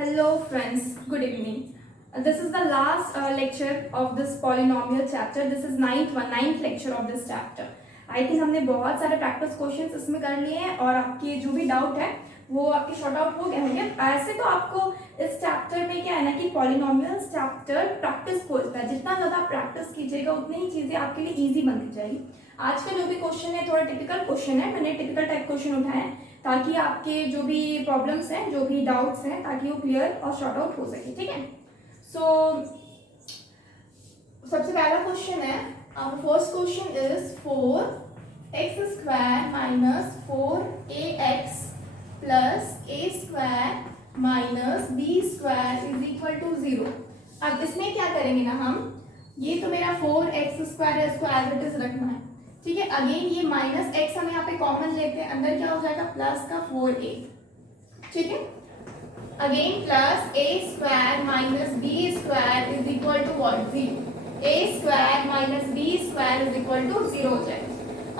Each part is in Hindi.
Hello friends, good evening. This is the last lecture of this polynomial chapter. This is ninth lecture of this chapter. I think हमने बहुत सारे प्रैक्टिस क्वेश्चंस इसमें कर लिए हैं और आपके जो भी डाउट है वो आपके शॉर्ट आउट हो गए होंगे। ऐसे तो आपको इस चैप्टर में क्या है ना कि पॉलिनोमियल्स चैप्टर प्रैक्टिस बोलता है, जितना ज़्यादा प्रैक्टिस कीजिएगा उतनी ही चीज़ें आपके लिए ईजी बनती जाएगी। आज का जो भी क्वेश्चन है थोड़ा टिपिकल क्वेश्चन है, मैंने टिपिकल टाइप क्वेश्चन उठाए हैं ताकि आपके जो भी प्रॉब्लम्स हैं, जो भी डाउट्स हैं, ताकि वो क्लियर और शॉर्ट आउट हो सके। ठीक है, सो सबसे पहला क्वेश्चन है, first question is 4x² minus 4ax plus a² minus b² is equal to 0। अब इसमें क्या करेंगे ना हम, ये तो मेरा 4x² है, इसको एज इट इज रखना है। ठीक है, अगेन ये माइनस x हम यहाँ पे कॉमन लेते हैं, अंदर क्या हो जाएगा प्लस का 4a। ठीक है, again plus a² minus b² is equal to what, 0। a² minus b² is equal to 0 हो जाएगा।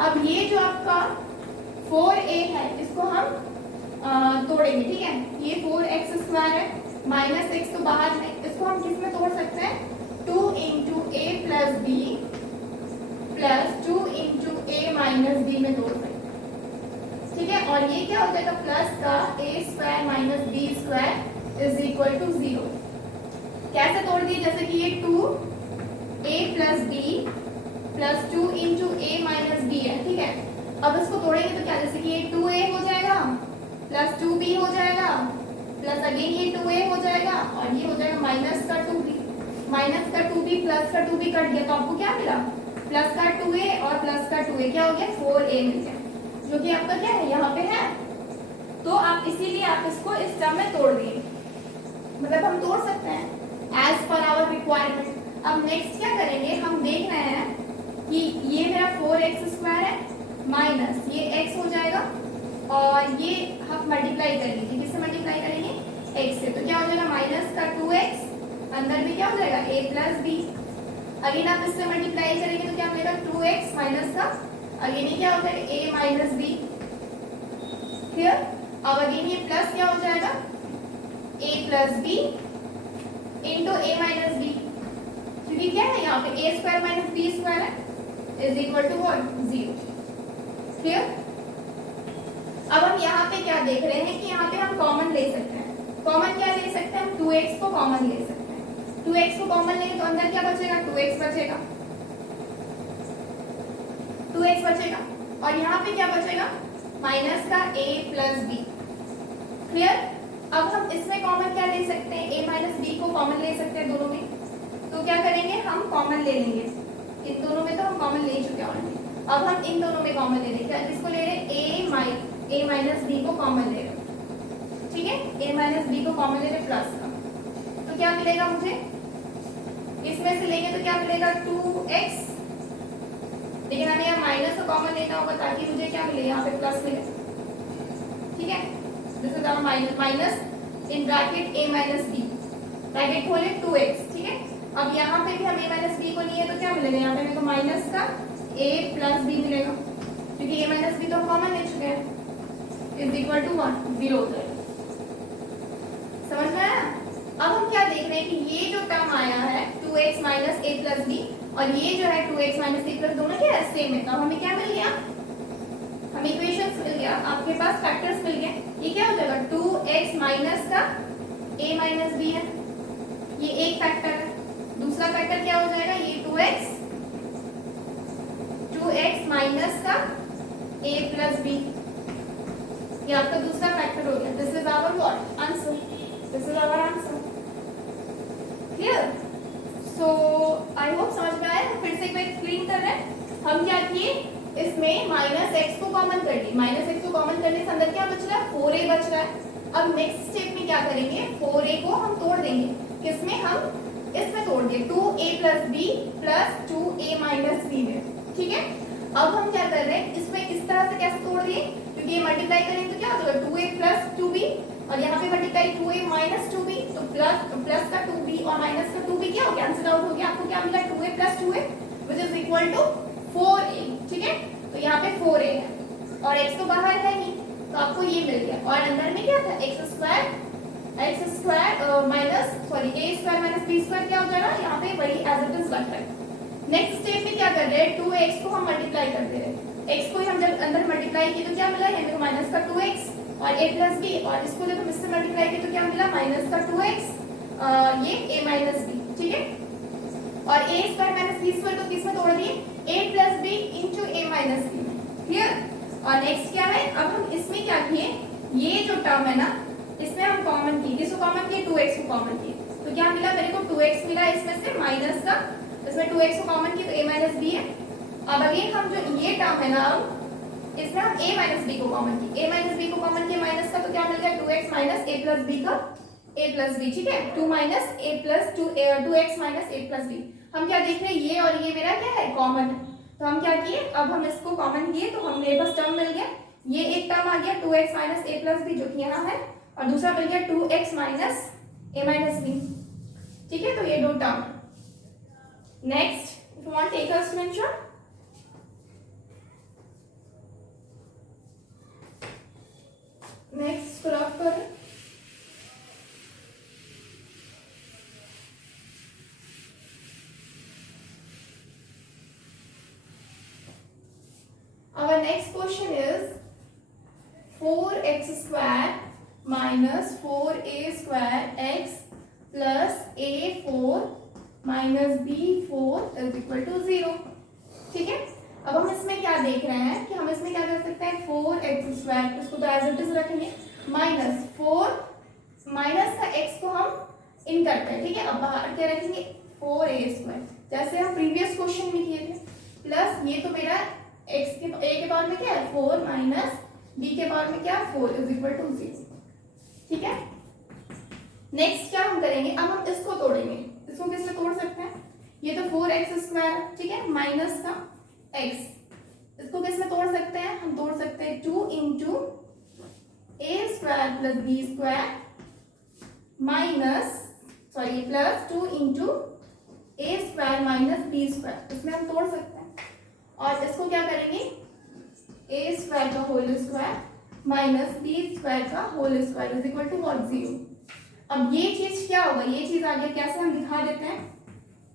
अब ये जो आपका 4a है इसको हम तोड़ेंगे। ठीक है, ये 4x² है, माइनस x तो बाहर है, इसको हम किस में तोड़ सकते हैं, 2 into a plus b plus 2 into a minus b में तोड़ सकते हैं। ठीक है, और ये क्या हो जाएगा प्लस का a² minus b² is equal to 0। कैसे तोड़ दिए, जैसे कि ये 2a plus b plus 2 into a minus b है। ठीक है, अब इसको तोड़ेंगे तो क्या, जैसे कि ये 2a हो जाएगा प्लस 2b हो जाएगा प्लस अगेन ये 2a हो जाएगा और ये हो जाएगा माइनस का 2b, माइनस का 2b प्लस का 2b कट गया तो आपको क्या मिला, प्लस का 2a और प्लस का 2a क्या हो गया 4a मिल गया, जो कि आपका क्या है यहाँ पे है। तो आप इसीलिए आप इसको इस टर्म में तोड़ दिए, मतलब हम तोड़ सकते हैं एज पर आवर रिक्वायरमेंट। अब नेक्स्ट क्या करेंगे, हम देख रहे हैं कि ये मेरा 4x² है माइनस ये x हो जाएगा और ये हम मल्टीप्लाई करेंगे, किससे मल्टीप्लाई करेंगे, x से। तो क्या हो जाएगा माइनस का 2x, अंदर भी क्या हो जाएगा a प्लस b, अगेन आप इससे मल्टीप्लाई करेंगे तो क्या मिलेगा 2x माइनस का अगेन ये क्या हो जाएगा a माइनस b। क्लियर, अब अगेन ये प्लस क्या हो जाएगा a plus b into a minus b, क्योंकि क्या है यहाँ पे a² माइनस b² है is equal to what, 0। Clear, अब हम यहाँ पे क्या देख रहे हैं कि यहाँ पे हम कॉमन ले सकते हैं। कॉमन क्या ले सकते हैं, हम 2x को कॉमन ले सकते हैं। 2x को कॉमन लेंगे तो अंदर क्या बचेगा, 2x बचेगा, 2x बचेगा और यहाँ पे क्या बचेगा माइनस का a प्लस b। क्लियर, अब हम इसमें कॉमन क्या ले सकते हैं, a माइनस b को कॉमन ले सकते हैं दोनों में। तो क्या करेंगे, हम कॉमन ले लेंगे, इन दोनों में तो हम कॉमन ले चुके हैं ऑलरेडी। अब हम इन दोनों में कॉमन ले लेंगे, किसको ले रहे हैं, a माइनस b को कॉमन ले रहे हैं। ठीक है, a माइनस b को कॉमन ले रहे प्लस का, तो क्या मिलेगा मुझे, इसमें से लेंगे तो क्या मिलेगा 2x, लेकिन हमें यहाँ माइनस को कॉमन लेना होगा ताकि मुझे क्या मिले, यहाँ पे प्लस मिले। ठीक है, this is our minus in bracket a minus b, bracket खोले 2x। ठीक है, अब यहाँ पे भी हम a माइनस b को लिए तो क्या मिलेगा, यहाँ पे मेरे को माइनस का a प्लस b मिलेगा, क्योंकि a माइनस b तो हम कॉमन ले चुके हैं, इज इक्वल टू 0 हो जाएगा। समझ में आया। अब हम क्या देख रहे हैं कि ये जो टर्म आया है 2x minus a plus b और ये जो है 2x माइनस a प्लस, दोनों क्या है सेम है। तो हमें क्या मिल गया, हमें इक्वेशंस मिल गया, आपके पास फैक्टर्स मिल गए। ये क्या हो जाएगा 2x माइनस का a माइनस b है, ये एक फैक्टर है। दूसरा फैक्टर क्या हो जाएगा, ये 2x माइनस का a प्लस b, ये आपका दूसरा फैक्टर हो गया। This is our what, answer, this is our answer. Clear, so I hope समझ में आया। फिर से एक बार एक्सप्लेन कर रहे हैं, हम क्या किए, इसमें माइनस x को कॉमन कर दिए, माइनस x को कॉमन करने से अंदर क्या बच रहा है, 4a बच रहा है। अब नेक्स्ट स्टेप में क्या करेंगे, 4a को हम तोड़ देंगे, किसमें, हम इसमें तोड़ दिए 2a plus b plus 2a minus b में। ठीक है, अब हम क्या कर रहे हैं, इसमें इस तरह से कैसे तोड़ दिए, क्योंकि ये मल्टीप्लाई करेंगे तो क्या हो जाएगा 2a प्लस 2b और यहाँ पे मल्टीप्लाई 2a माइनस 2b, तो प्लस का 2b और माइनस का 2b क्या हो गया, कैंसिल आउट हो गया। आपको क्या मिला 2a plus 2a which is equal to 4a। ठीक है, तो यहाँ पे 4a है और x तो बाहर है नहीं, तो आपको ये मिल गया और अंदर में क्या था x² X square minus sorry A square minus B square क्या हो जाएगा, यहाँ पे वही एज इट इज रखा है। नेक्स्ट स्टेप में क्या कर रहे हैं, 2x को हम मल्टीप्लाई कर दे रहे हैं। x को हम जब अंदर मल्टीप्लाई किए तो क्या मिला, यहाँ पे माइनस का 2x और a प्लस बी, और इसको जब हम इससे मल्टीप्लाई किए तो क्या मिला, माइनस का 2x ये a माइनस बी, ठीक है। और a square minus B square को किसमें तोड़ दिए, a plus B into a minus B, clear. और नेक्स्ट क्या है, अब हम इसमें क्या किए, ये जो टर्म है ना इसमें हम कॉमन किए, किसको कॉमन किए, 2x को कॉमन किए, तो क्या मिला मेरे को 2x मिला इसमें से माइनस का, इसमें 2x को कॉमन किए तो a माइनस बी है। अब अगेन हम जो ये टर्म है ना, अब इसमें हम a माइनस बी को कॉमन किए, a माइनस बी को कॉमन किए माइनस का, तो क्या मिल गया 2x minus a plus B का a प्लस बी, ठीक है। 2 minus a plus 2x minus a plus B. हम क्या देख रहे हैं, ये और ये मेरा क्या है, कॉमन है, तो हम क्या किए, अब हम इसको कॉमन किए तो हमें बस टर्म मिल गया, ये एक टर्म आ गया 2x minus a plus B जो कि यहाँ है, और दूसरा मिल गया 2x minus a minus B, ठीक है। तो ये दो term. Next if you want take a screenshot, next crop करें, our next question is 4x square minus 4a square x plus a4 minus b4 is equal to 0, ठीक है। अब हम इसमें क्या देख रहे हैं कि हम इसमें क्या कर सकते हैं, 4x स्क्वायर, इसको तो एज इट इज रखेंगे, माइनस 4 माइनस का x को हम इन करते हैं, ठीक है। अब बाहर क्या रखेंगे, 4a स्क्वायर, जैसे हम प्रीवियस क्वेश्चन में किए थे, प्लस ये तो मेरा x के a के पावर में क्या है 4 माइनस b के पावर में क्या 4 इज इक्वल टू 0, ठीक है। नेक्स्ट क्या हम करेंगे, अब हम इसको तोड़ेंगे, इसको किससे तोड़ सकते हैं, ये तो 4x स्क्वायर, ठीक है, माइनस का x, इसको किसमें तोड़ सकते हैं, हम तोड़ सकते हैं 2 into a square plus b square minus sorry plus 2 into a square minus b square, इसमें हम तोड़ सकते हैं। और इसको क्या करेंगे, a स्क्वायर का whole square minus b square का whole square is equal to what 0। अब ये चीज क्या होगा, ये चीज आगे कैसे हम दिखा देते हैं,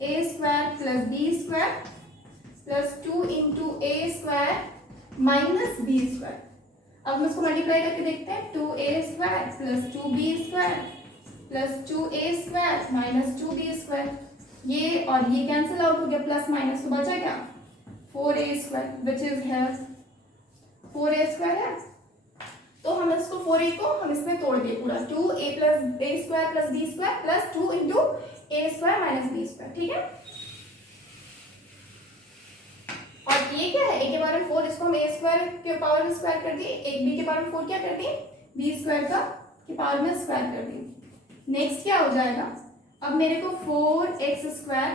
a square plus b square plus 2 into a square minus b square. अब हम इसको मल्टीप्लाई करके देखते हैं, 2a square plus 2b square plus 2a square minus 2b square, ये और ये कैंसिल आउट हो गया, प्लस माइनस तो बचा क्या 4a स्क्वायर विच इज है 4a स्क्वायर है। तो हम इसको 4a को हम इसमें तोड़ दिए पूरा, 2a plus a square plus b square plus 2 into a square minus b square, ठीक है। और ये क्या है, a के पावर में 4, इसको हम a स्क्वायर के पावर में स्क्वायर कर दिए, एक b के पावर में 4 क्या कर दिए b स्क्वायर का के पावर में स्क्वायर कर दिए। नेक्स्ट क्या हो जाएगा, अब मेरे को 4x स्क्वायर,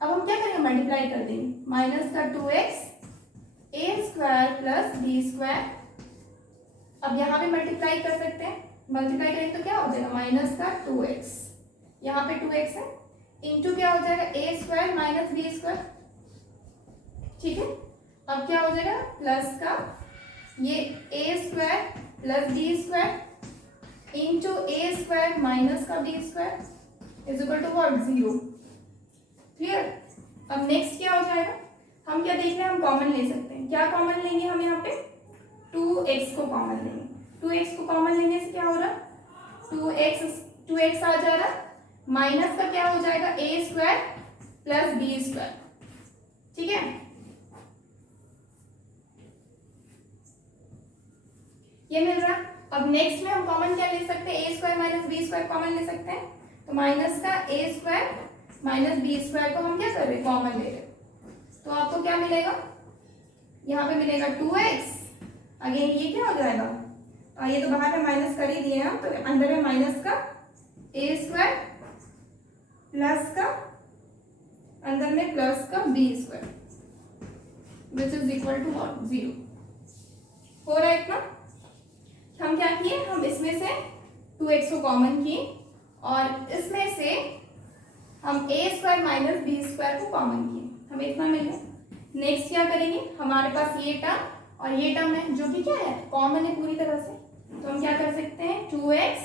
अब हम क्या करेंगे मल्टीप्लाई कर देंगे, माइनस का 2x a square plus b square, अब यहाँ पे मल्टीप्लाई कर सकते हैं, मल्टीप्लाई करेंगे तो क्या हो जाएगा माइनस का 2x, यहाँ पे 2x है, इंटू क्या हो जाएगा a square minus b square, ठीक है। अब क्या हो जाएगा प्लस का ये a square plus b square into a square minus का b square is equal to what 0, clear. अब नेक्स्ट क्या हो जाएगा, हम क्या देख रहे हैं, हम कॉमन ले सकते हैं, क्या कॉमन लेंगे हम यहाँ पे 2x को कॉमन लेंगे, 2x को कॉमन लेने से क्या हो रहा 2x आ जा रहा, माइनस का क्या हो जाएगा a square plus b square, ठीक है। ये मिल रहा। अब नेक्स्ट में हम कॉमन क्या ले सकते हैं, a square minus b square common ले सकते हैं, तो माइनस का a square minus b square को हम क्या कर रहे हैं कॉमन ले रहे हैं, तो आपको क्या मिलेगा, यहाँ पे मिलेगा 2x, अगेन ये क्या हो जाएगा, ये तो बाहर में माइनस कर ही दिए हम, तो अंदर में माइनस का a स्क्वायर प्लस का अंदर में प्लस का b square which is equal to 0, हो रहा है इतना। हम क्या किए, हम इसमें से 2x को कॉमन किए और इसमें से हम a square minus b square को कॉमन किए, हमें इतना मिल गया। नेक्स्ट क्या करेंगे, हमारे पास ये टर्म और ये टर्म है जो कि क्या है कॉमन है पूरी तरह से, तो हम क्या कर सकते हैं 2x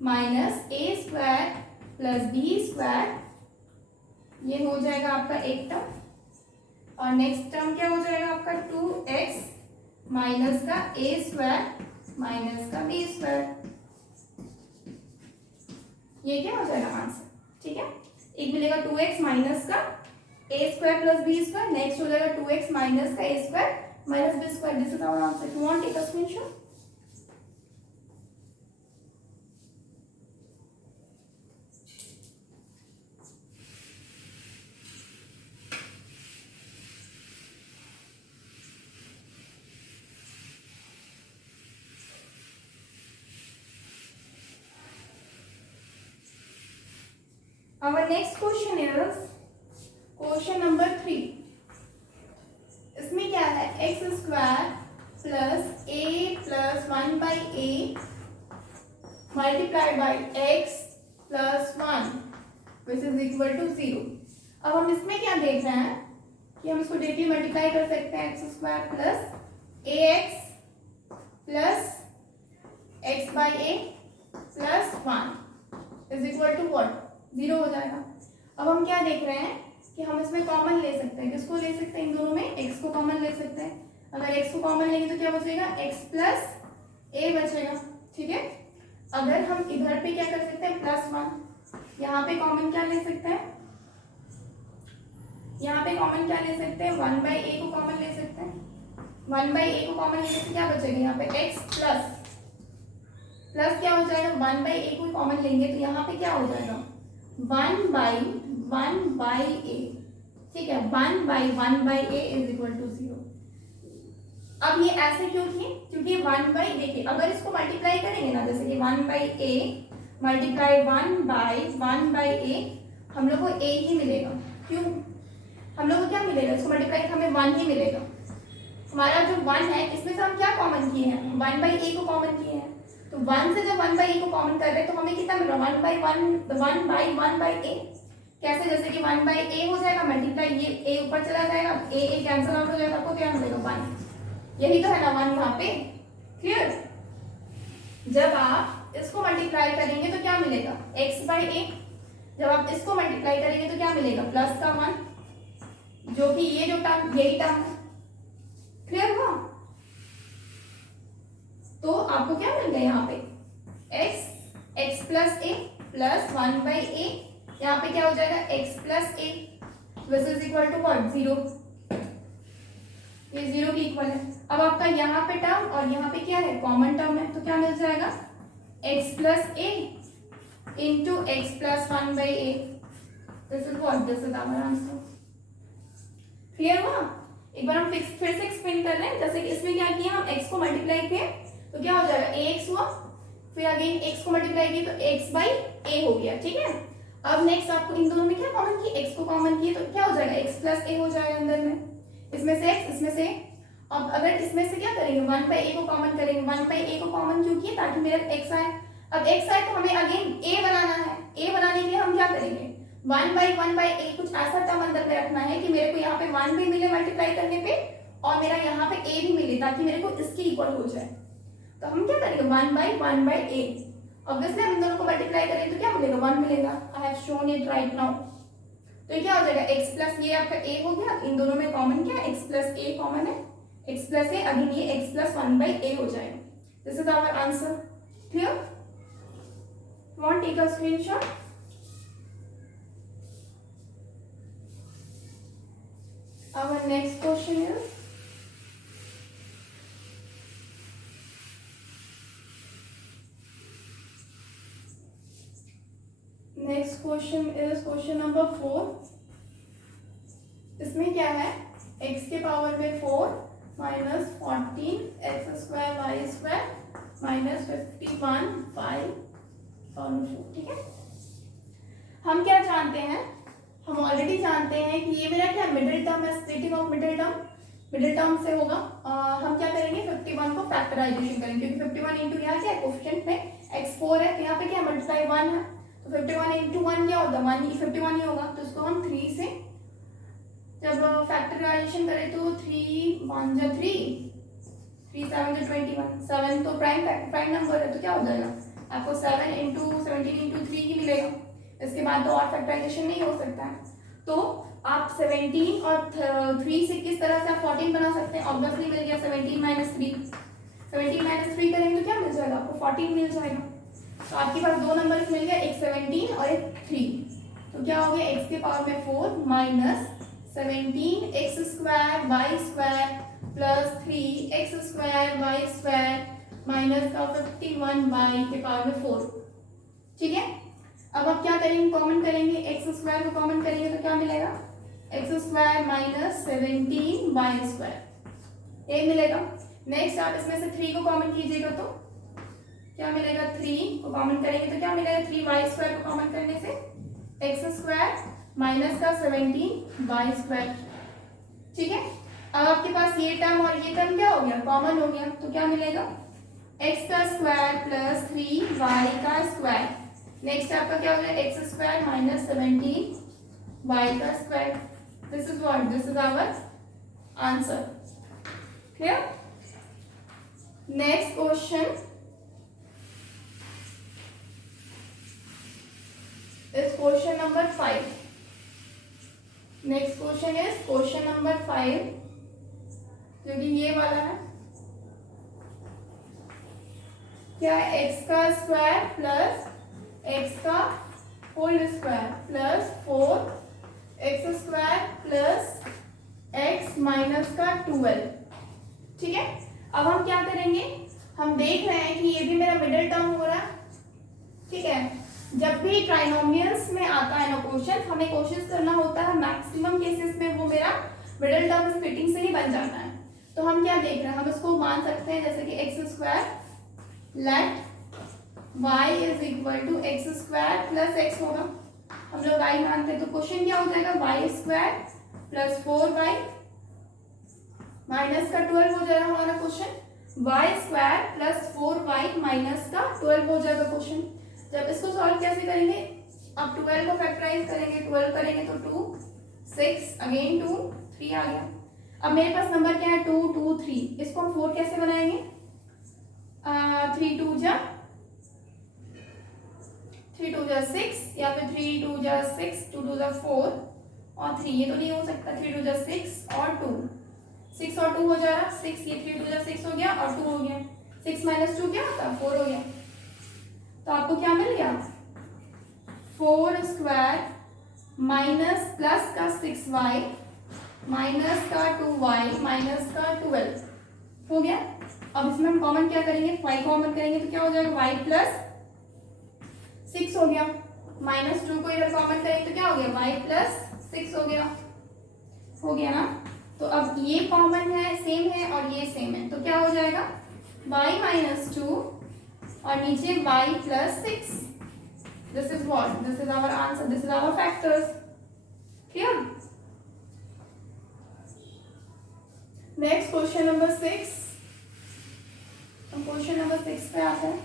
माइनस ए स्क्वायर प्लस बी स्क्वायर, ये हो जाएगा आपका एक टर्म, और नेक्स्ट टर्म क्या हो जाएगा आपका 2x माइनस का ए स्क्वायर माइनस का बी स्क्वायर, ये क्या हो जाएगा आंसर, ठीक है। एक मिलेगा 2x माइनस का A square plus B square, next हो जाएगा 2x माइनस का A square minus B square, this is our answer. You want take a screenshot. Our next question is question number 3. इसमें क्या है, x square plus A plus 1/a multiplied by X plus 1 which is equal to 0। अब हम इसमें क्या देख रहे हैं कि हम इसको डायरेक्टली मल्टीप्लाई कर सकते हैं, X square plus A x plus X by A plus 1 is equal to what, 0 हो जाएगा। अब हम क्या देख रहे हैं कि हम इसमें कॉमन ले सकते हैं, किसको ले सकते हैं, इन दोनों में x को कॉमन ले सकते हैं। अगर x को कॉमन लेंगे तो क्या बचेगा, x प्लस a बचेगा, ठीक है। अगर हम इधर पे क्या कर सकते हैं, +1, यहाँ पे कॉमन क्या ले सकते हैं, यहाँ पे कॉमन क्या ले सकते हैं, 1/a को कॉमन ले सकते हैं। 1/a को कॉमन लेने से क्या बचेगा, यहाँ पे x प्लस क्या हो जाएगा, 1/a को कॉमन लेंगे तो यहाँ पे क्या हो जाएगा, 1/1/a, ठीक है। 1/1/a is equal to 0। अब ये ऐसे क्यों किए, क्योंकि 1/, देखिए अगर इसको मल्टीप्लाई करेंगे ना, जैसे कि 1/a मल्टीप्लाई 1/1/a, हम लोग को a ही मिलेगा। क्यों, हम लोग को क्या मिलेगा, इसको मल्टीप्लाई हमें 1 ही मिलेगा। हमारा जो 1 है इसमें से हम क्या कॉमन किए हैं, 1/a को कॉमन किए हैं, तो 1 से जब 1/a को कॉमन कर रहे हैं तो हमें कितना मिल रहा है, 1/1/a। कैसे, जैसे कि 1/a हो जाएगा मल्टीप्लाई, ये a ऊपर चला जाएगा, a कैंसिल आउट हो जाएगा, आपको क्या मिलेगा, 1। यही तो है ना 1 यहाँ पे, क्लियर। जब आप इसको मल्टीप्लाई करेंगे तो क्या मिलेगा, x/a। जब आप इसको मल्टीप्लाई करेंगे तो क्या मिलेगा, प्लस का 1, जो कि ये जो टर्म, यही टर्म है, क्लियर हुआ। तो आपको क्या मिल गया यहाँ पे, x plus a plus 1/a, यहाँ पे क्या हो जाएगा, x plus a which is equal to what, 0। ये 0 के इक्वल है। अब आपका यहाँ पे टर्म और यहाँ पे क्या है, कॉमन टर्म है, तो क्या मिल जाएगा, x plus a into x plus 1/a, this is what, this is our answer. Clear हुआ। एक बार हम फिर से एक्सप्लेन कर रहे हैं, जैसे कि इसमें क्या किया, हम x को मल्टीप्लाई किए तो क्या हो जाएगा, ax हुआ, फिर अगेन x को मल्टीप्लाई किए तो x/a हो गया, ठीक है। अब नेक्स्ट आपको इन दोनों में क्या कॉमन किया, x को कॉमन किए तो क्या हो जाएगा, x प्लस a हो जाएगा अंदर में, इसमें से x इसमें से। अब अगर इसमें से क्या करेंगे, 1/a को कॉमन करेंगे, 1/a को कॉमन क्यों किए, ताकि मेरा x आए। अब x आए तो हमें अगेन a बनाना है, a बनाने के लिए हम क्या करेंगे, 1/1/a कुछ ऐसा टर्म अंदर में रखना है कि मेरे को यहाँ पे 1 भी मिले मल्टीप्लाई करने पे और मेरा यहाँ पे a भी मिले, ताकि मेरे को इसके इक्वल हो जाए। तो हम क्या करेंगे, 1/1/a। ऑब्वियसली हम इन दोनों को मल्टीप्लाई करेंगे तो क्या मिलेगा, 1 मिलेगा। I have shown it right now. तो ये क्या हो जाएगा, x प्लस ये आपका a हो गया, इन दोनों में कॉमन क्या है, x प्लस a कॉमन है, x प्लस a, अगेन ये x प्लस 1/a हो जाएगा। This is our answer, clear. Want take a screenshot. Our next question is question number 4। इसमें क्या है, x के पावर में 4 minus 14 x square y square minus 51 5 और 4, ठीक है। हम क्या जानते हैं, हम ऑलरेडी जानते हैं कि ये मेरा क्या मिडिल टर्म है, स्प्लिटिंग ऑफ मिडिल टर्म से होगा। हम क्या करेंगे, 51 को फैक्टराइजेशन करेंगे, क्योंकि 51 इंटू यहाँ क्या है, कोएफिशिएंट में x4 है, तो यहाँ पे क्या मल्टीप्लाई 1 है, तो 51 इंटू 1 क्या होगा, 51 ही होगा। तो इसको हम 3 से जब फैक्टराइजेशन करें तो 3 1 जा 3 3 7 जा 21, 7 तो प्राइम नंबर है, तो क्या हो जाएगा आपको 7 इंटू 17 इंटू 3 ही मिलेगा। इसके बाद तो और फैक्टराइजेशन नहीं हो सकता है। तो आप 17 और 3 से किस तरह से आप 14 बना सकते हैं? ऑब्वियसली मिल गया 17 माइनस 3। 17 माइनस 3 करेंगे तो क्या मिल जाएगा आपको? 14 मिल जाएगा। तो आपके पास दो नंबर मिल गया, एक 17 और एक 3। तो क्या हो गया? x के पावर में 4 minus 17 x square y square plus 3 x square y square minus का 51 वाई के पावर में 4। ठीक है, अब आप क्या करेंगे? कॉमन करेंगे, एक्स स्क्वायर को कॉमन करेंगे तो क्या मिलेगा? X square minus 17 y square, ये मिलेगा। नेक्स्ट आप इसमें से 3 को कॉमन कीजिएगा तो क्या मिलेगा? 3 को कॉमन करेंगे तो क्या मिलेगा? 3 वाई स्क्वायर को कॉमन करने से एक्स स्क्वायर माइनस का 17 वाई स्क्वायर। ठीक है, अब आपके पास ये टर्म और ये टर्म क्या हो गया? कॉमन हो गया। तो क्या मिलेगा? एक्स का स्क्वायर प्लस 3 वाई का स्क्वायर। नेक्स्ट आपका क्या हो गया? एक्स स्क्वायर माइनस 17 वाई का square. This is what? This is our answer. Clear? Next question is question number 5. Next question is question number 5, जो कि ये वाला है। क्या है? x का स्क्वायर प्लस x का whole square plus 4x square plus x minus का 12। ठीक है, अब हम क्या करेंगे? हम देख रहे हैं कि ये भी मेरा मिडिल टर्म हो रहा है। ठीक है, जब भी ट्राइनोमियल्स में आता है ना क्वेश्चन, हमें कोशिश करना होता है मैक्सिमम केसेस में वो मेरा मिडिल टर्म स्प्लिटिंग से ही बन जाता है। तो हम क्या देख रहे हैं? हम इसको मान सकते हैं जैसे कि x square let y is equal to x square plus x होगा। हम लोग y मानते हैं तो क्वेश्चन क्या हो जाएगा? Y square plus 4y minus का 12 हो जाएगा हमारा क्वेश्चन। Y square plus 4y minus का 12 हो जाएगा क्वेश्चन। जब इसको सॉल्व कैसे करेंगे? अब 12 को फैक्टराइज करेंगे, 12 करेंगे तो 2 6 अगेन 2 3 आ गया। अब मेरे पास नंबर क्या है? 2 2 3। इसको हम 4 कैसे बनाएंगे? 3 2 जा 6 या फिर 3 2 जा 6 2 2 जा 4 और 3। ये तो नहीं हो सकता। 3 2 जा 6 और 2, 6 और 2 हो जा रहा 6। ये 3 2 जा 6 हो गया और 2 हो गया। 6 माइनस 2 क्या होता? 4 हो गया। तो आपको क्या मिल गया? 4 स्क्वायर माइनस प्लस का 6y माइनस का 2y माइनस का 12 हो गया। अब इसमें हम कॉमन क्या करेंगे? 5 कॉमन करेंगे तो क्या हो जाएगा? y प्लस 6 हो गया। माइनस 2 को इधर कॉमन करेंगे तो क्या हो गया? y प्लस 6 हो गया ना। तो अब ये कॉमन है, सेम है और ये सेम है, तो क्या हो जाएगा? y माइनस 2 और नीचे y plus 6. This is what? This is our answer. This is our factors. Clear? Next question number 6. हम क्वेश्चन नंबर 6 पे आते हैं।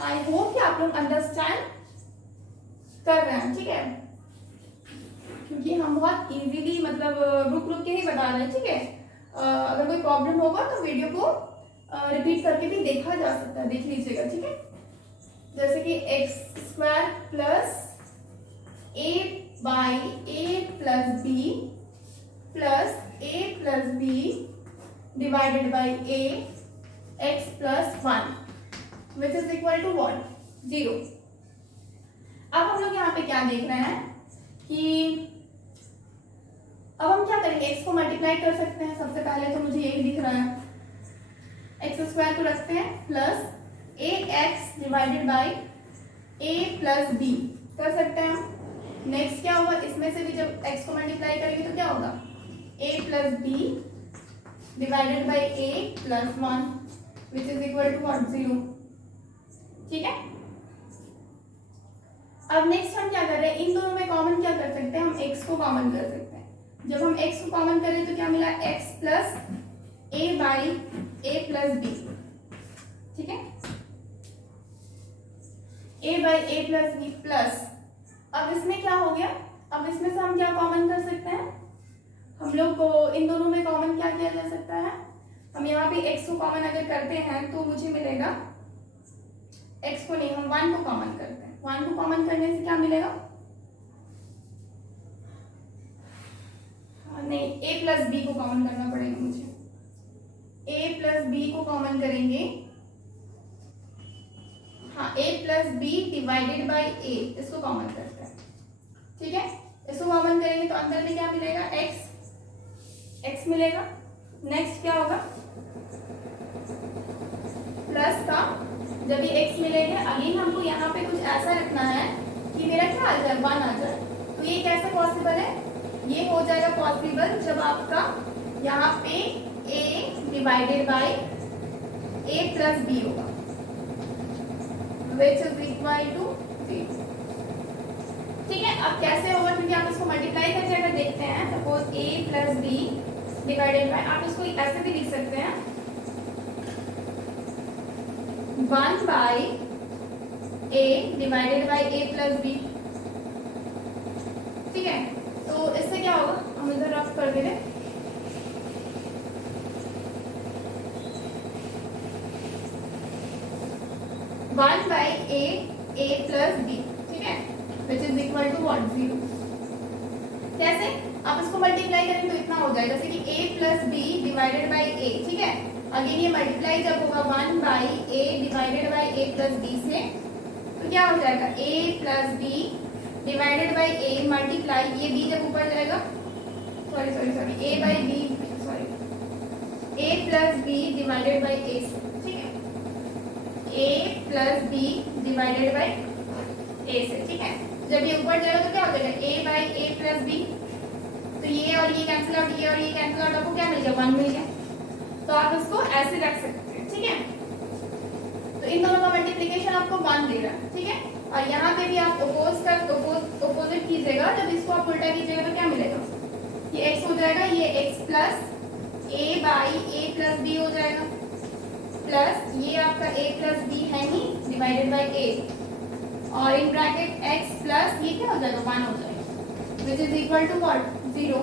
आई होप कि आप लोग अंडरस्टैंड कर रहे हैं। ठीक है, क्योंकि हम बहुत इजीली मतलब रुक रुक के ही बता रहे हैं। ठीक है, अगर कोई प्रॉब्लम होगा तो वीडियो को रिपीट करके भी देखा जा सकता है, देख लीजिएगा। ठीक है, जैसे कि x square plus A by A plus B plus A plus B divided by a x plus 1 which is equal to what? 0। अब हम लोग यहाँ पे क्या देख रहे हैं कि अब हम क्या करेंगे? एक्स को मल्टीप्लाई कर सकते हैं। सबसे पहले तो मुझे यही दिख रहा है, एक्स स्क्वायर को रखते हैं plus A x divided by A plus b कर सकते हैं हम। नेक्स्ट क्या होगा? इसमें से भी जब एक्स को मल्टीप्लाई करेंगे तो क्या होगा? A plus B divided by A plus 1 which is equal to what? 0। ठीक है, अब नेक्स्ट हम क्या कर रहे हैं? इन दोनों में कॉमन क्या कर सकते हैं? हम एक्स को कॉमन कर सकते हैं। जब हम एक्स को कॉमन करें तो क्या मिला? X plus A by A plus B. ठीक है, A by A plus B plus, अब इसमें क्या हो गया? अब इसमें से हम क्या कॉमन कर सकते हैं? हम लोग को इन दोनों में कॉमन क्या किया जा सकता है? हम यहाँ पे x को कॉमन अगर करते हैं तो मुझे मिलेगा x को नहीं, हम 1 को कॉमन करते हैं। 1 को कॉमन करने से क्या मिलेगा, नहीं a प्लस बी को कॉमन करना पड़ेगा मुझे। a प्लस बी को कॉमन करेंगे, हाँ a plus B divided by a, इसको कॉमन करते हैं। ठीक है, इसको कॉमन करेंगे तो अंदर में क्या मिलेगा, x मिलेगा। नेक्स्ट क्या होगा, प्लस का जब ये x मिलेंगे, अगेन हमको यहाँ पे कुछ ऐसा रखना है कि मेरा क्या आ जाए, 1 आ जाए। तो ये कैसे पॉसिबल है, ये हो जाएगा पॉसिबल जब आपका यहाँ पे a divided by a plus b होगा, विच इज इक्वल टू 3। ठीक है, अब कैसे होगा, क्योंकि आप इसको मल्टीप्लाई करके अगर देखते हैं, suppose a plus B divided by, आप इसको ऐसे भी लिख सकते हैं 1 by a divided by a plus B. ठीक है, तो इससे क्या होगा, हम इधर रफ कर दे रहे, one by A plus B. ठीक है, which is equal to what, 0। कैसे, आप इसको मल्टीप्लाई करेंगे तो इतना हो जाएगा, जैसे कि a plus B divided by a। ठीक है, अगेन ये मल्टीप्लाई जब होगा 1 by a divided by a plus b से, तो क्या हो जाएगा, a plus B divided by a multiply, ये b जब ऊपर जाएगा, sorry sorry sorry, a by b, sorry a plus B divided by a से। ठीक है, a plus B divided by a से। ठीक है, जब ये ऊपर जाएगा तो क्या हो जाएगा, a by a plus b, तो ये और ये कैंसिल आउट, ये और ये कैंसिल आउट, आपको क्या मिल गया, 1 मिल गया। तो आप इसको ऐसे रख सकते हैं। ठीक है, तो इन दोनों का मल्टीप्लिकेशन आपको 1 दे रहा है। ठीक है, और यहाँ पे भी आप अपोजिट कीजिएगा, जब इसको आप उल्टा कीजिएगा तो क्या मिलेगा, ये x हो जाएगा, ये x plus a by a plus b हो जाएगा, प्लस ये आपका a प्लस बी है ही डिवाइडेड बाई a, और इन ब्रैकेट x प्लस ये क्या हो जाएगा, 1 हो जाएगा, which is equal to what, 0।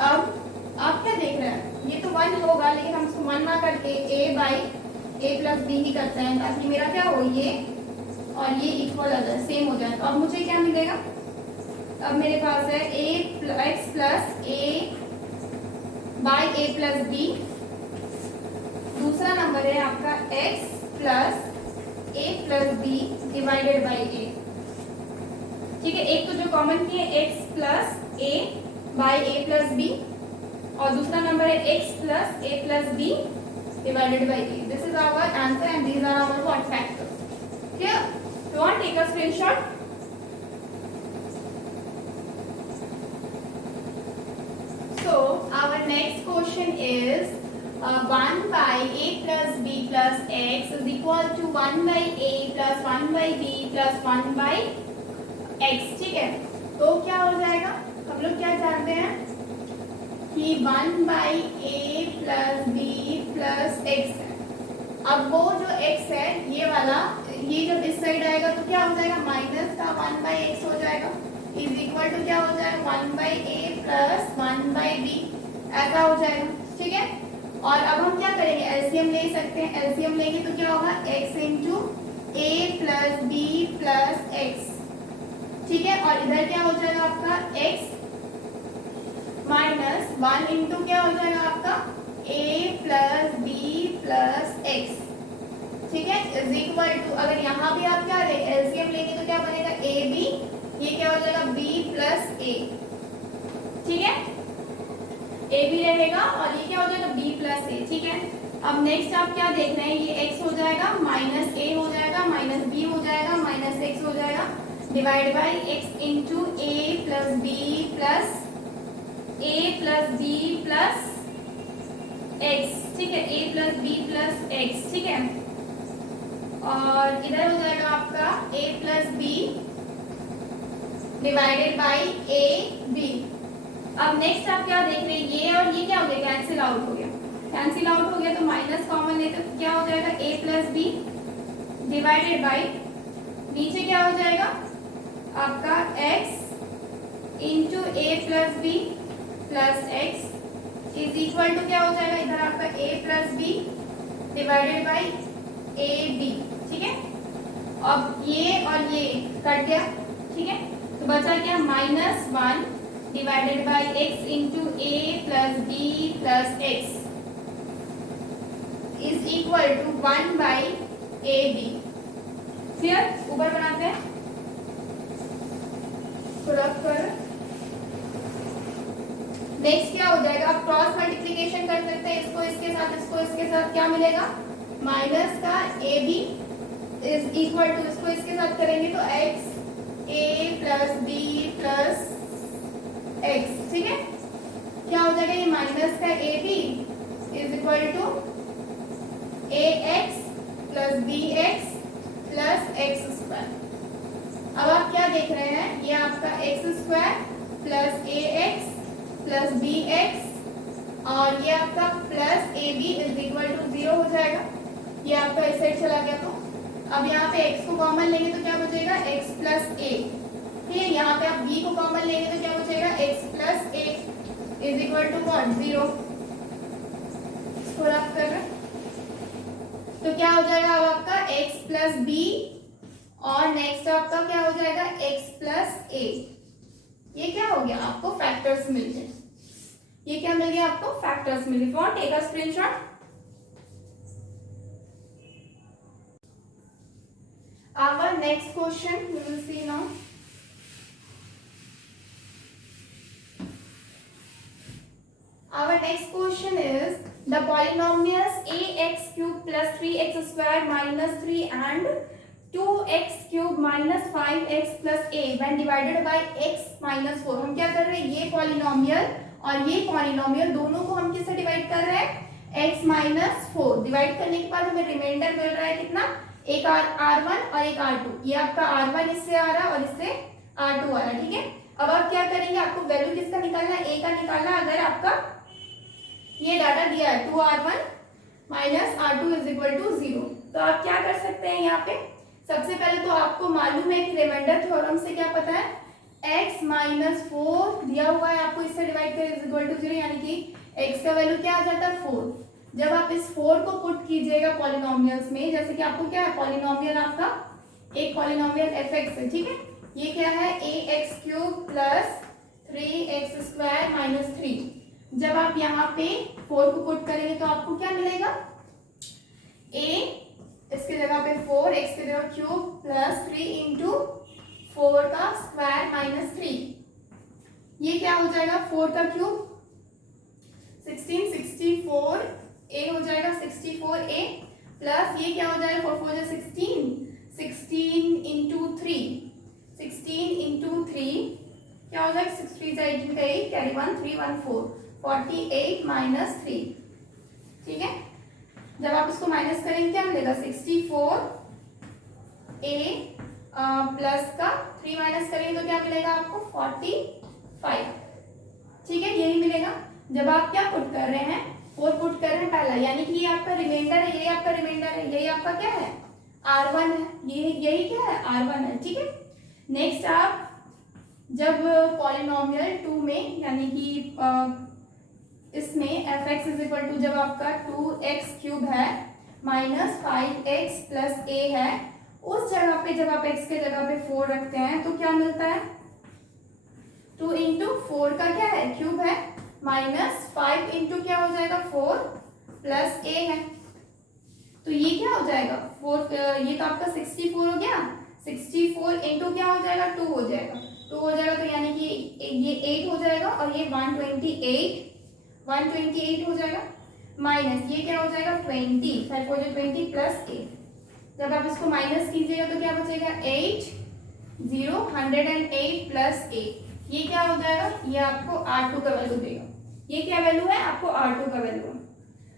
अब आप क्या देख रहे हैं, ये तो 1 होगा, लेकिन हम इसको 1 ना करके a by a plus B ही करते हैं, ताकि मेरा क्या हो, ये और ये इक्वल आ जाए, सेम हो जाए। तो अब मुझे क्या मिलेगा, अब मेरे पास है x plus a by a plus b, दूसरा नंबर है आपका x plus a plus B divided by a। ठीक है, एक तो जो कॉमन किए x plus a by a plus b, और दूसरा नंबर है x plus a plus b divided by a. This is our answer and these are our what factors. Here, you want to take a screenshot? So, our next question is 1 by a plus b plus x is equal to 1 by a plus 1 by b plus 1 by x. ठीक है, तो क्या हो जाएगा, हम लोग क्या जानते हैं कि 1 by A plus B plus x है। अब वो जो x है, ये वाला, ये जब इस साइड आएगा तो क्या हो जाएगा, माइनस का 1 बाई एक्स हो जाएगा, इज इक्वल टू क्या हो जाएगा, 1 by A plus 1 by b, ऐसा हो जाएगा। ठीक है, और अब हम क्या करेंगे, एलसीएम ले सकते हैं, एलसीएम लेंगे तो क्या होगा, x into a plus B plus x. ठीक है, और इधर क्या हो जाएगा आपका x माइनस 1 इंटू क्या हो जाएगा आपका a plus B plus x. ठीक है, इज इक्वल टू, अगर यहाँ भी आप क्या लेंगे, एलसीएम लेंगे तो क्या बनेगा, ए बी, ये क्या हो जाएगा, b प्लस ए। ठीक है, ए भी रहेगा और ये क्या हो जाएगा, b प्लस ए। ठीक है, अब नेक्स्ट आप क्या देख रहे हैं, ये x हो जाएगा, माइनस a हो जाएगा, माइनस b हो जाएगा, माइनस x हो जाएगा, divide by x into a plus B plus a plus B plus x. ठीक है, a plus B plus x. ठीक है, और इधर हो जाएगा आपका a plus B divided by a b। अब नेक्स्ट आप क्या देख रहे हैं, ये और ये क्या हो गया, कैंसिल आउट हो गया, कैंसिल आउट हो गया तो माइनस कॉमन लेते तो क्या हो जाएगा, a plus B divided by, नीचे क्या हो जाएगा आपका x into a plus B plus x is equal to क्या हो जाएगा, इधर आपका a plus B divided by a b, ठीक है। अब ये और ये कट गया, ठीक है, तो बचा क्या, -1 divided by x into a plus B plus x is equal to 1 by a b. Clear? ऊपर बनाते हैं, रब कर। नेक्स्ट क्या हो जाएगा, अब क्रॉस मल्टीप्लीकेशन कर सकते हैं, इसको इसके साथ, इसको इसके साथ, क्या मिलेगा, माइनस का a b is equal to, इसको इसके साथ करेंगे तो x a plus B plus x, ठीक है। क्या हो जाएगा, ये माइनस का a b is equal to a x plus b x plus x square. अब आप क्या देख रहे हैं, ये आपका एक्स स्क्वायर प्लस ए एक्स प्लस बी एक्स और ये आपका plus A b is equal to 0 हो जाएगा। ये आपका इस साइड चला गया, तो अब यहाँ पे x को कॉमन लेंगे तो क्या बचेगा, x प्लस ए, ठीक है। यहाँ पे आप b को कॉमन लेंगे तो क्या बचेगा, x plus a is equal to what, 0। इसको रफ कर रहे हैं तो क्या हो जाएगा, अब आपका x प्लस बी और नेक्स्ट आपका क्या हो जाएगा, x प्लस ए। ये क्या हो गया, आपको फैक्टर्स मिल गए। ये क्या मिल गया, आपको फैक्टर्स मिल गए। For take a screenshot. Our next question we will see now. Our next question is the polynomials ax cube plus 3x square minus 3 and 2x cube minus 5x plus a when divided by x minus 4। हम क्या कर रहे हैं, ये पॉलिनोमियल और ये पॉलिनोमियल दोनों को हम किससे डिवाइड कर रहे हैं, x माइनस 4। डिवाइड करने के बाद हमें रिमाइंडर मिल रहा है कितना, एक R1 और एक R2। ये आपका R1 इससे आ रहा है और इससे R2 आ रहा है, ठीक है। अब आप क्या करेंगे, आपको वैल्यू किसका निकालना है, a का निकालना। अगर आपका ये डाटा दिया है 2R1 minus R2 is equal to 0, तो आप क्या कर सकते हैं, यहाँ पे सबसे पहले तो आपको मालूम है कि रिमाइंडर थ्योरम से क्या पता है, x माइनस 4 दिया हुआ है आपको, इससे डिवाइड करें इज इक्वल टू 0, यानी कि x का वैल्यू क्या आ जाता है, 4। जब आप इस 4 को पुट कीजिएगा पॉलिनोमियल्स में, जैसे कि आपको क्या है, पॉलिनोमियल आपका एक पॉलिनोमियल fx है, ठीक है। ये क्या है, ax cube plus 3x square minus 3। जब आप यहाँ पे 4 को पुट करेंगे तो आपको क्या मिलेगा, a इसके जगह पे 4, x की जगह क्यूब प्लस 3 इंटू 4 का स्क्वायर माइनस 3। ये क्या हो जाएगा, 4 का क्यूब 16, 64 a हो जाएगा 64a प्लस ये क्या हो जाएगा, 4 4 16, 16 इंटू 3, 16 इंटू 3 क्या हो जाएगा, 6 3 18 का 8 कैरी 1 3 1 4 48 माइनस 3, ठीक है। जब आप इसको माइनस करेंगे क्या मिलेगा, 64a प्लस का 3 माइनस करेंगे तो क्या मिलेगा आपको, 45, ठीक है। यही मिलेगा। जब आप क्या पुट कर रहे हैं, 4 पुट कर रहे हैं पहला, यानी कि ये आपका रिमाइंडर है, यही आपका रिमाइंडर है, यही आपका क्या है, R1 है, यही क्या है, R1 है, ठीक है। नेक्स्ट आप जब पॉलिनोमियल 2 में, यानी कि इसमें fx इज इक्वल टू जब आपका 2x क्यूब है माइनस 5x प्लस a है, उस जगह पे जब आप x के जगह पे 4 रखते हैं तो क्या मिलता है, 2 इंटू 4 का क्या है, क्यूब है, माइनस 5 इंटू क्या हो जाएगा, 4 प्लस a है, तो ये क्या हो जाएगा, 4, ये तो आपका 64 हो गया, 64 इंटू क्या हो जाएगा, 2 हो जाएगा, 2 हो जाएगा, तो यानी कि ये 8 हो जाएगा और ये 128 हो जाएगा, माइनस ये क्या हो जाएगा, 20, 5 4 20 प्लस a। जब आप इसको माइनस कीजिएगा तो क्या बचेगा, 8 0 108 प्लस a। ये क्या हो जाएगा, ये आपको R2 का वैल्यू देगा। ये क्या वैल्यू है, आपको R2 का वैल्यू है।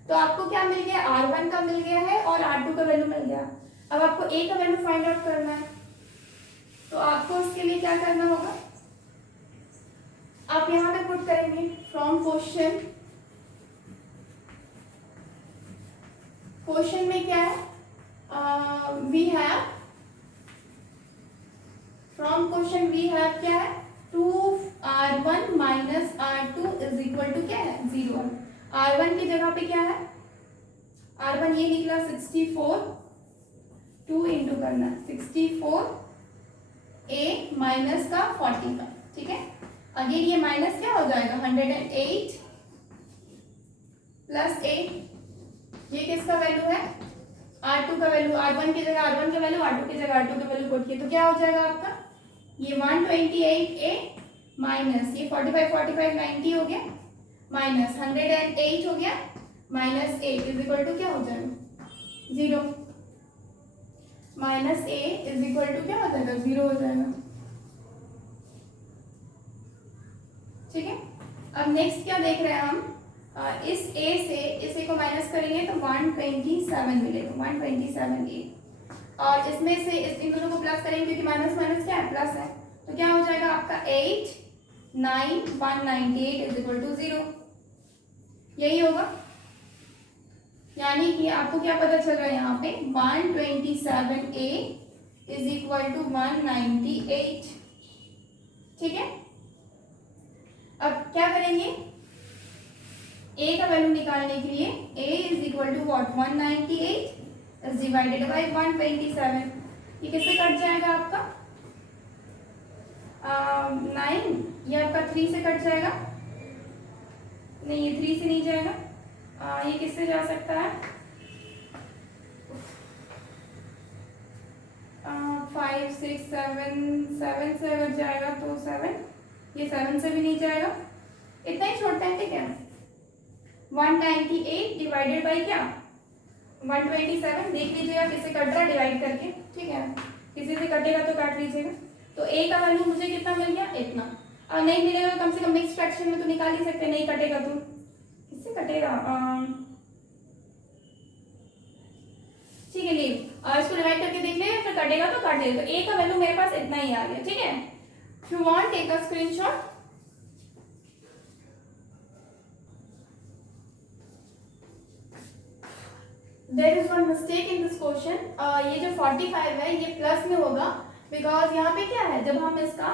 तो आपको क्या मिल गया, R1 का मिल गया है और R2 का वैल्यू मिल गया। अब आपको a का वैल्यू फाइंड आउट करना है, तो आपको इसके लिए क्या करना होगा, आप यहाँ पे पुट करेंगे फ्रॉम क्वेश्चन में क्या है, we have from question we have क्या है, 2R1 minus R2 is equal to क्या है, 0। R1 की जगह पे क्या है, R1 ये निकला 64 2 इंटू करना 64 ए माइनस का 45, ठीक है। अगेन ये माइनस क्या हो जाएगा 108 प्लस ए, ये किसका वैल्यू है R2 का वैल्यू, R1 की जगह R1 का वैल्यू, R2 की जगह R2 का वैल्यू पुट किया तो क्या हो जाएगा आपका ये 128A माइनस ये 45 90 हो गया माइनस 108 हो गया माइनस 8 इज इक्वल टू क्या हो जाएगा 0, minus a is equal to क्या हो जाएगा 0 हो जाएगा, ठीक है। अब नेक्स्ट क्या देख रहे हैं हम, इस a से इस a को माइनस करेंगे तो 127 मिलेगा 127a, और इसमें से इन दोनों को प्लस करेंगे क्योंकि माइनस माइनस क्या है प्लस है, तो क्या हो जाएगा आपका 8 9 198 इज इक्वल टू 0, यही होगा। यानी कि आपको क्या पता चल रहा है यहाँ पे 127a इज इक्वल टू 198, ठीक है। अब क्या करेंगे a का वैल्यू निकालने के लिए a is equal to what 198 is divided by 127, ये किससे कट जाएगा आपका 9, ये आपका 3 से कट जाएगा, नहीं ये 3 से नहीं जाएगा, ये किससे जा सकता है 5 6 7 से अगर जाएगा तो 7, ये 7 से भी नहीं जाएगा, इतना ही छोड़ते हैं, ठीक है। 198 डिवाइडेड बाई क्या 127, देख लीजिएगा किससे कट रहा है डिवाइड करके, ठीक है, किसी से कटेगा तो काट लीजिएगा। तो a का वैल्यू मुझे कितना मिल गया इतना, और नहीं मिलेगा तो कम से कम मिक्स फ्रैक्शन में तो निकाल ही सकते हैं, नहीं कटेगा तो किससे कटेगा, ठीक है लीव, और इसको डिवाइड करके देख लेगा फिर कटेगा तो काट लेगा, तो a का वैल्यू मेरे पास इतना ही आ गया, ठीक है। If you want take a screenshot, there is one mistake in this question, ये जो 45 है ये प्लस में होगा, बिकॉज यहाँ पे क्या है, जब हम इसका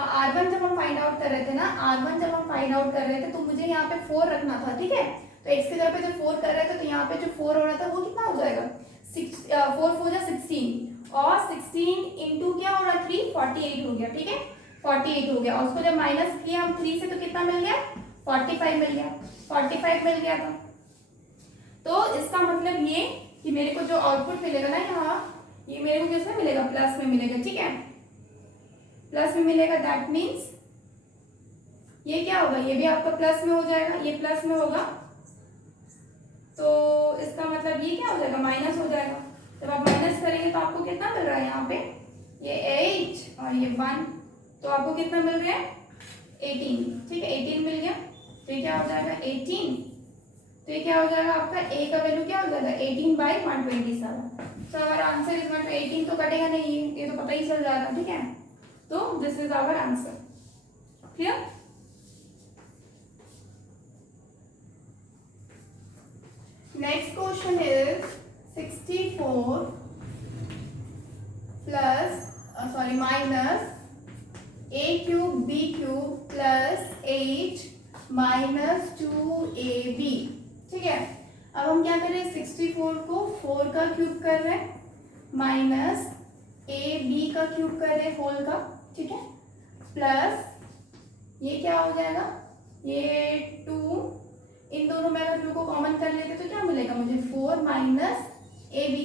R1 जब हम फाइंड आउट कर रहे थे ना, R1 जब हम फाइंड आउट कर रहे थे तो मुझे यहाँ पे 4 रखना था, ठीक है। तो x की जगह पे जब 4 कर रहे थे तो यहाँ पे जो 4 हो रहा था वो कितना हो जाएगा 4 4 जा 16, और 16 इंटू क्या हो रहा 3 48 हो गया, ठीक है 48 हो गया, और उसको जब माइनस किया हम 3 से तो कितना मिल गया 45 मिल गया, 45 मिल गया था। तो इसका मतलब ये कि मेरे को जो आउटपुट मिलेगा ना यहाँ, ये मेरे को किसमें मिलेगा प्लस में मिलेगा, ठीक है प्लस में मिलेगा, दैट मीन्स ये क्या होगा, ये भी आपका प्लस में हो जाएगा, ये प्लस में होगा, तो इसका मतलब ये क्या हो जाएगा माइनस हो जाएगा। जब आप माइनस करेंगे तो आपको कितना मिल रहा है यहाँ पे ये 8 और ये 1, तो आपको कितना मिल रहा है 18, ठीक है 18 मिल गया, तो ये क्या हो जाएगा 18, तो ये क्या हो जाएगा आपका a का वैल्यू क्या हो जाएगा 18 by 127, so our answer is 18, तो कटेगा नहीं ये तो पता ही चल जाएगा, ठीक है। तो this is our answer, clear. Next question is 64 plus minus a cube b cube plus 8 minus 2ab, ठीक है। अब हम क्या कर रहे हैं 64 को 4 का क्यूब कर रहे हैं माइनस ab का क्यूब कर रहे हैं होल का, ठीक है, प्लस ये क्या हो जाएगा ये 2, इन दोनों में अगर 2 को कॉमन कर लेते तो क्या मिलेगा मुझे 4 माइनस ab,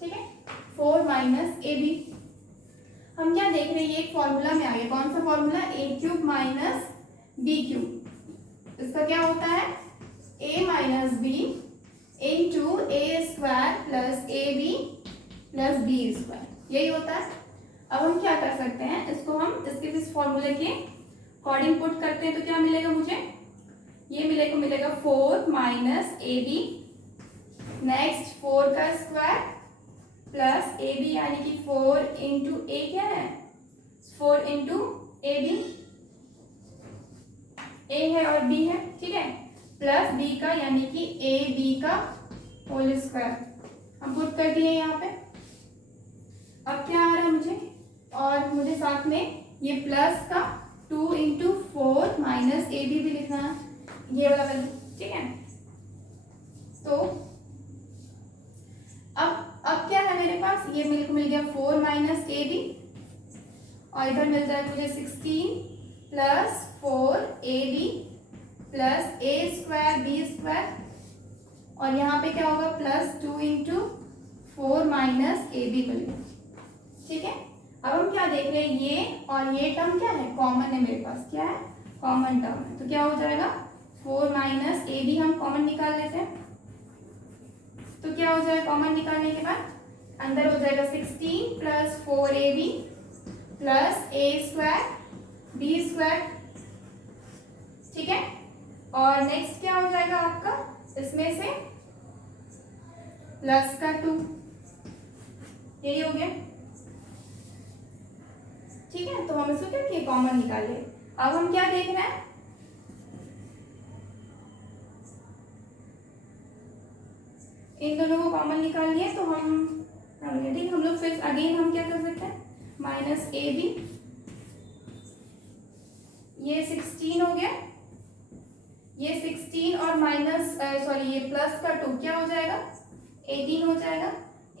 ठीक है 4 माइनस ab। हम क्या देख रहे हैं ये एक फॉर्मूला में आ गया, कौन सा formula a cube minus b cube, इसका क्या होता है a minus b into a square plus A B plus B square, यही होता है। अब हम क्या कर सकते हैं, इसको हम इस फॉर्मूले के अकॉर्डिंग पुट करते हैं तो क्या मिलेगा मुझे, ये मिलेगा 4 माइनस ए बी, नेक्स्ट 4 का स्क्वायर प्लस ए बी यानी कि 4 इंटू ए क्या है 4 इंटू ए बी, ए है और बी है, ठीक है, प्लस बी का यानी कि ए बी का होल स्क्वायर हम पुट कर दिए यहाँ पे। अब क्या आ रहा है मुझे, और मुझे साथ में ये प्लस का 2 इंटू 4 माइनस ए बी भी लिखना है, ये वाला वैल्यू, ठीक है। तो अब क्या है मेरे पास पास ये मेरे को मिल गया 4 माइनस ए बी, और इधर मिल जाएगा मुझे 16 plus 4 A B plus A square B square, और यहाँ पे क्या होगा plus 2 into 4 minus A B मिल गया। ठीक है, अब हम क्या देख रहे हैं, ये और ये टर्म क्या है, कॉमन है मेरे पास, क्या है, कॉमन टर्म है। तो क्या हो जाएगा 4 माइनस ए बी हम कॉमन निकाल लेते हैं, तो क्या हो जाएगा कॉमन निकालने के बाद अंदर हो जाएगा 16 plus 4 A B plus A square B square. ठीक है, और नेक्स्ट क्या हो जाएगा आपका, इसमें से प्लस का 2, यही हो गया। ठीक है, तो हम इसको क्या किए, कॉमन निकालिए। अब हम क्या देख रहे हैं, इन दोनों को कॉमन निकाल लिए तो हम ठीक, हम लोग फिर अगेन हम क्या कर सकते हैं, माइनस ए बी, ये 16 हो गया, ये 16 और माइनस सॉरी ये प्लस का 2 क्या हो जाएगा 18 हो जाएगा,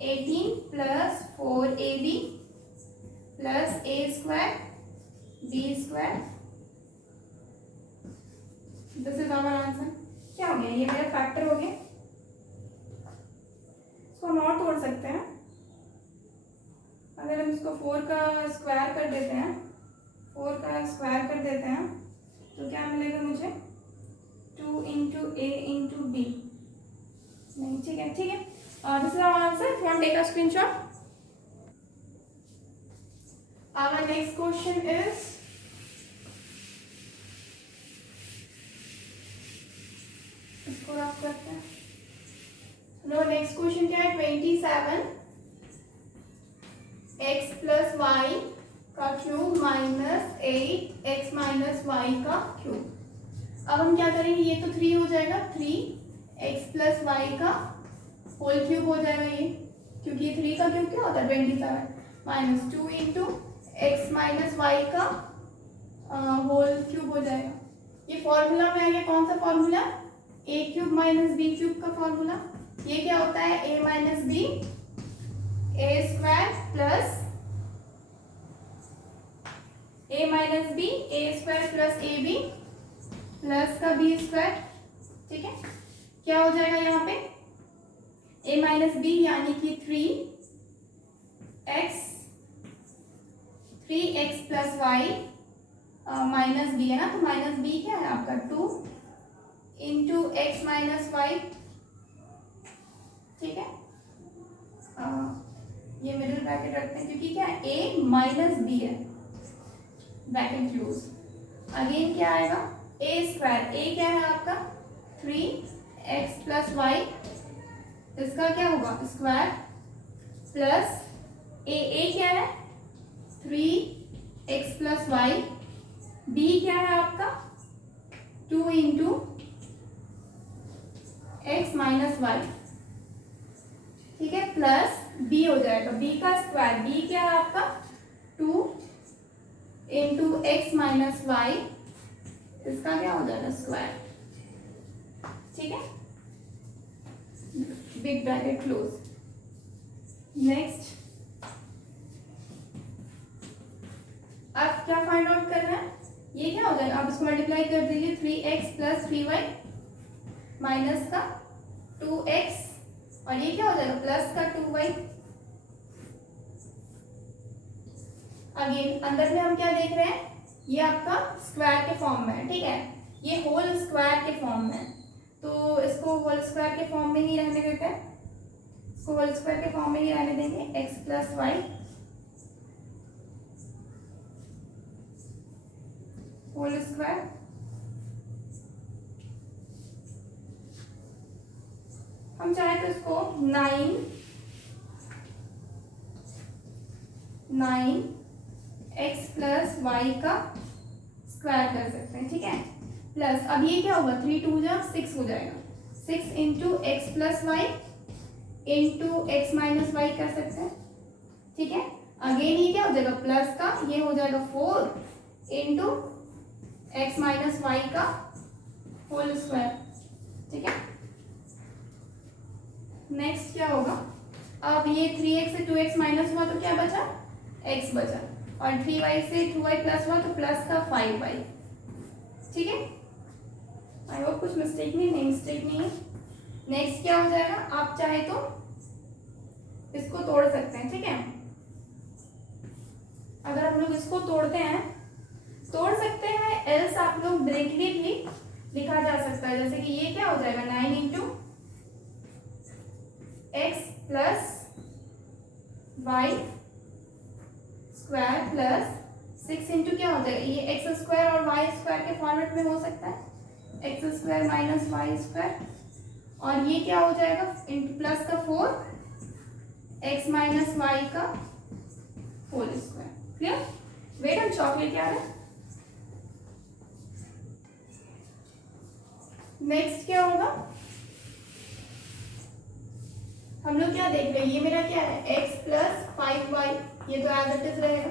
18 plus 4 A B plus A square B square, this is our answer. क्या हो गया, ये मेरा फैक्टर हो गया, इसको हम और तोड़ सकते हैं। अगर हम इसको 4 का स्क्वायर कर देते हैं, 4 का स्क्वायर कर देते हैं तो क्या मिलेगा मुझे 2 इंटू ए इंटू बी, नहीं ठीक है, ठीक है, और दिस इज आवर आंसर। फिर हम take a screenshot. Our next question is, इसको रफ करते हैं। नो, नेक्स्ट क्वेश्चन क्या है, 27 x प्लस वाई का cube minus 8 x minus Y का क्यूब। अब हम क्या करेंगे, ये तो 3 हो जाएगा, 3x प्लस वाई का होल क्यूब हो जाएगा ये, क्योंकि ये 3 का क्यूब क्या होता है 27 minus 2 into x minus Y का होल क्यूब हो जाएगा। ये फॉर्मूला में आ गया, कौन सा formula, A cube minus B cube का फॉर्मूला। ये क्या होता है, A minus B A square plus A minus B A square plus A B plus का बी स्क्वायर। ठीक है, क्या हो जाएगा यहाँ पे ए माइनस बी यानी कि 3x plus Y minus B है ना, तो माइनस बी क्या है आपका 2 इंटू एक्स माइनस वाई। ठीक है, ये मिडिल ब्रैकेट रखते हैं क्योंकि क्या है a माइनस बी है, ब्रैकेट क्लोज। अगेन क्या आएगा a स्क्वायर, a क्या है आपका 3x प्लस वाई, इसका क्या होगा स्क्वायर प्लस a क्या है 3x प्लस वाई, b क्या है आपका 2 इंटू एक्स माइनस वाई। ठीक है, प्लस b हो जाएगा, b का स्क्वायर, b क्या है आपका 2 इंटू एक्स माइनस वाई, इसका क्या हो जाएगा स्क्वायर। ठीक है, बिग ब्रैकेट क्लोज। नेक्स्ट अब क्या फाइंड आउट करना है, ये क्या हो जाएगा, आप इसको मल्टीप्लाई कर दीजिए 3x प्लस 3y माइनस का 2x, और ये क्या हो जाएगा प्लस का 2y। अगेन अंदर में हम क्या देख रहे हैं, ये आपका स्क्वायर के फॉर्म में है। ठीक है, ये होल स्क्वायर के फॉर्म में है, तो इसको होल स्क्वायर के फॉर्म में ही रहने देते हैं, इसको होल स्क्वायर के फॉर्म में ही रहने देंगे, x plus y whole square. हम चाहे तो इसको 9x प्लस वाई का स्क्वायर कर सकते हैं। ठीक है, प्लस अब ये क्या होगा 3 2 जा 6 हो जाएगा, 6 into x plus y into x minus y कर सकते हैं। ठीक है, अगेन ये क्या हो जाएगा प्लस का, ये हो जाएगा 4 इंटू एक्स माइनस वाई का होल स्क्वायर। ठीक है, नेक्स्ट क्या होगा अब ये 3x से 2x माइनस हुआ तो क्या बचा, x बचा, और 3y से 2y प्लस हुआ तो प्लस का 5y। ठीक है, आई होप कुछ मिस्टेक नहीं है। नेक्स्ट क्या हो जाएगा, आप चाहे तो इसको तोड़ सकते हैं। ठीक है, अगर हम लोग इसको तोड़ सकते हैं, एल्स आप लोग डायरेक्टली भी लिखा जा सकता है, जैसे कि ये क्या हो जाएगा 9 into x plus y square plus 6 into क्या हो जाएगा, ये एक्स स्क्वायर और वाई स्क्वायर के फॉर्मेट में हो सकता है, x square minus y square, और ये क्या हो जाएगा इंटू प्लस का 4 एक्स माइनस वाई का होल स्क्वायर। क्लियर? वेट, हम चॉकलेट क्या है। नेक्स्ट क्या होगा, हम लोग क्या देख रहे हैं, ये मेरा क्या है x प्लस 5y, ये तो एज इट इज रहेगा।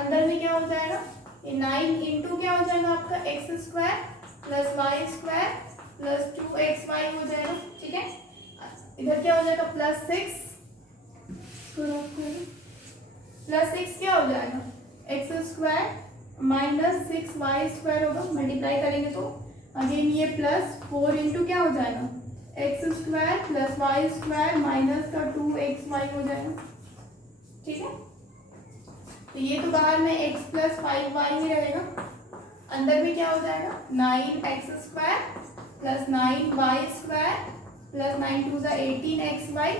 अंदर में क्या हो जाएगा, ये 9 इंटू क्या हो जाएगा आपका x square plus y square plus 2xy हो जाएगा। ठीक है, इधर क्या हो जाएगा प्लस 6 क्या हो जाएगा x square minus 6y square होगा, मल्टीप्लाई करेंगे तो अगेन ये प्लस 4 इंटू क्या हो जाएगा x square plus y square minus का 2xy हो जाएगा। ठीक है, तो ये तो बाहर में x प्लस 5y ही रहेगा, अंदर में क्या हो जाएगा 9x square plus 9y square plus 9 two ज़ा 18xy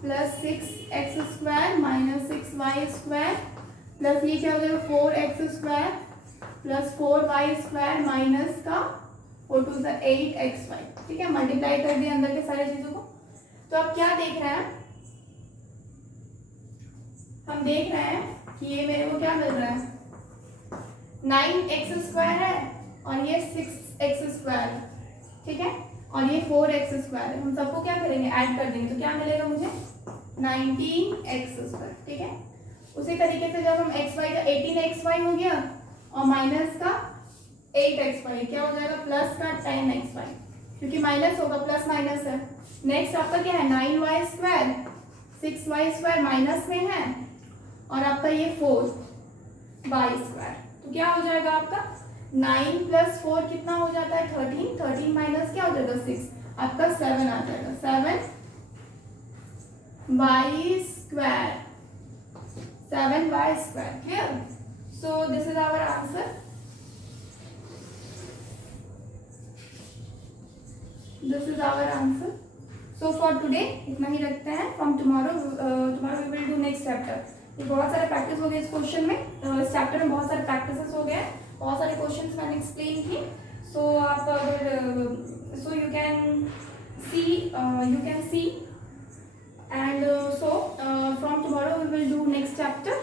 plus 6x square minus 6y square plus ये क्या हो जाएगा 4x square plus 4y square minus का 4 टू ज़ा 8xy। ठीक है, मल्टीप्लाई कर दिया अंदर के सारे चीजों को। तो अब क्या देख रहे हैं, हम देख रहे हैं कि ये मेरे को क्या मिल रहा है 9x स्क्वायर है और ये 6x स्क्वायर है। ठीक है, और ये 4x स्क्वायर है, हम सबको क्या करेंगे ऐड कर देंगे, तो क्या मिलेगा मुझे 19x स्क्वायर। ठीक है, उसी तरीके से जब हम xy का 18xy हो गया और माइनस का 8xy क्या हो जाएगा प्लस का 10xy, क्योंकि माइनस होगा प्लस माइनस है। नेक्स्ट आपका क्या है 9y square 6y square minus में है और आपका ये 4y स्क्वायर, तो क्या हो जाएगा आपका 9 प्लस 4 कितना हो जाता है 13 माइनस क्या हो जाएगा 6, आपका 7 आ जाएगा 7y square 7y square. Clear? So this is our answer. This is our answer. So for today इतना ही रखते हैं, from tomorrow we will do next chapter. ये बहुत सारे प्रैक्टिस हो गए इस क्वेश्चन में, इस चैप्टर में बहुत सारे प्रैक्टिसेस हो गए, बहुत सारे क्वेश्चंस मैंने एक्सप्लेन की। सो आप अगर so you can see and so from tomorrow we will do next chapter.